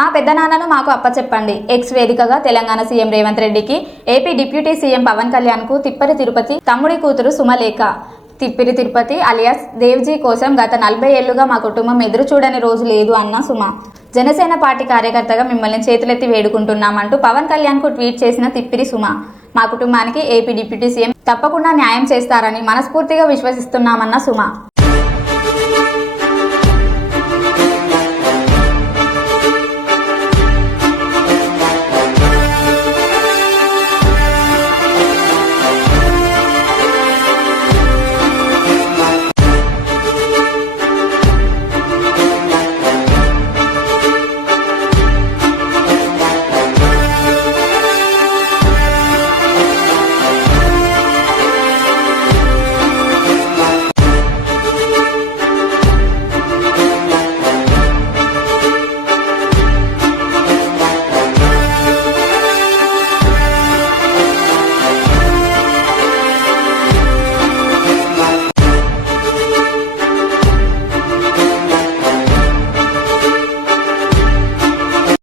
మా పెద్దనాన్నను మాకు అప్పచెప్పండి. ఎక్స్ వేదికగా తెలంగాణ సీఎం రేవంత్ రెడ్డికి, ఏపీ డిప్యూటీ సీఎం పవన్ కళ్యాణ్కు తిప్పరి తిరుపతి తమ్ముడి కూతురు సుమలేఖ. తిప్పిరి తిరుపతి అలియాస్ దేవ్జీ కోసం గత 40 ఏళ్లుగా మా కుటుంబం ఎదురు చూడని రోజు లేదు అన్న సుమ. జనసేన పార్టీ కార్యకర్తగా మిమ్మల్ని చేతులెత్తి వేడుకుంటున్నామంటూ పవన్ కళ్యాణ్కు ట్వీట్ చేసిన తిప్పిరి సుమ. మా కుటుంబానికి ఏపీ డిప్యూటీ సీఎం తప్పకుండా న్యాయం చేస్తారని మనస్ఫూర్తిగా విశ్వసిస్తున్నామన్న సుమ.